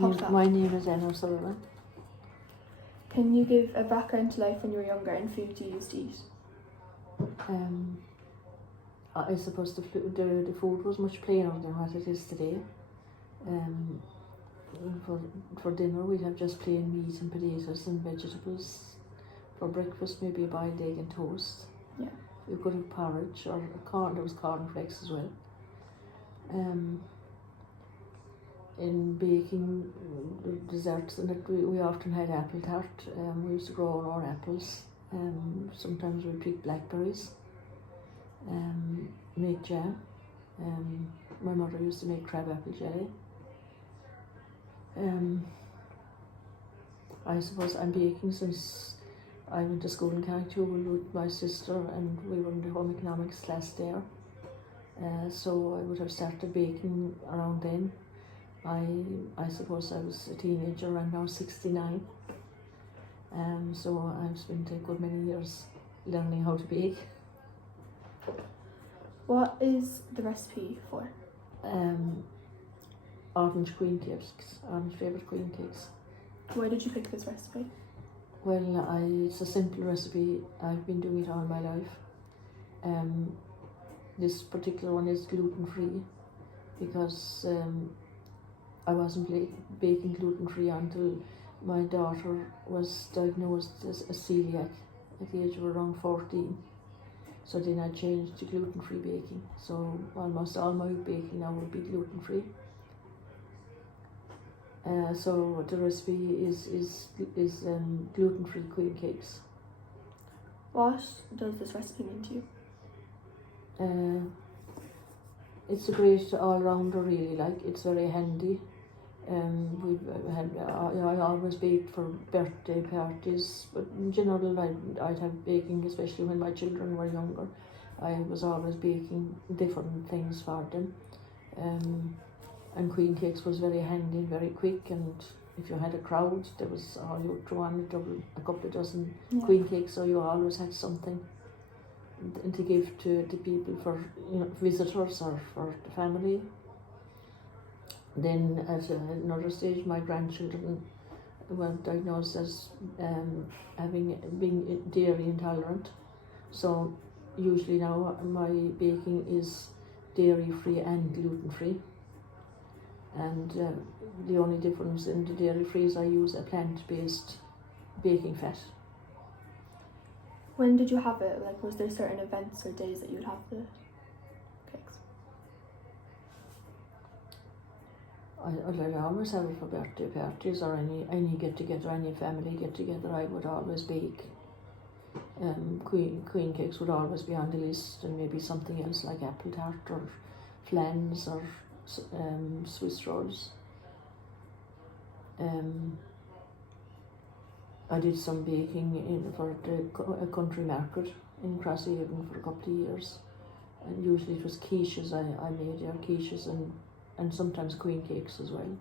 My name is Anna Sullivan. Can you give a background to life when you were younger and food you used to eat? I suppose the food was much plainer than what it is today. For dinner we'd have just plain meat and potatoes and vegetables. For breakfast maybe a boiled egg and toast. Yeah. You could have porridge or there was cornflakes as well. In baking desserts, and we often had apple tart. We used to grow our own apples. Sometimes we pick blackberries. Make jam. My mother used to make crab apple jelly. I suppose I'm baking since I went to school in Carricktool with my sister, and we were in the home economics class there. So I would have started baking around then. I suppose I was a teenager and now 69. So I've spent a good many years learning how to bake. What is the recipe for? Orange queen cakes, orange flavoured queen cakes. Why did you pick this recipe? Well, it's a simple recipe. I've been doing it all my life. This particular one is gluten-free because I wasn't baking gluten-free until my daughter was diagnosed as a celiac at the age of around 14. So then I changed to gluten-free baking. So almost all my baking now will be gluten-free. So the recipe is gluten-free queen cakes. What does this recipe mean to you? It's a great all-rounder really, like it's very handy. I always baked for birthday parties, but in general I'd have baking, especially when my children were younger. I was always baking different things for them. And queen cakes was very handy and very quick, and if you had a crowd, there was all you would throw on a couple of dozen queen cakes, so you always had something and to give to the people for visitors or for the family. Then at another stage, my grandchildren were diagnosed as being dairy intolerant. So usually now my baking is dairy free and gluten free. And the only difference in the dairy free is I use a plant-based baking fat. When did you have it? Like, was there certain events or days that you would have the cakes? I'd always have it for birthday parties or any get-together, any family get-together. I would always bake. Queen cakes would always be on the list, and maybe something else like apple tart or flans or Swiss rolls. I did some baking for a country market in Crosshaven for a couple of years, and usually it was quiches I made there, quiches and sometimes queen cakes as well.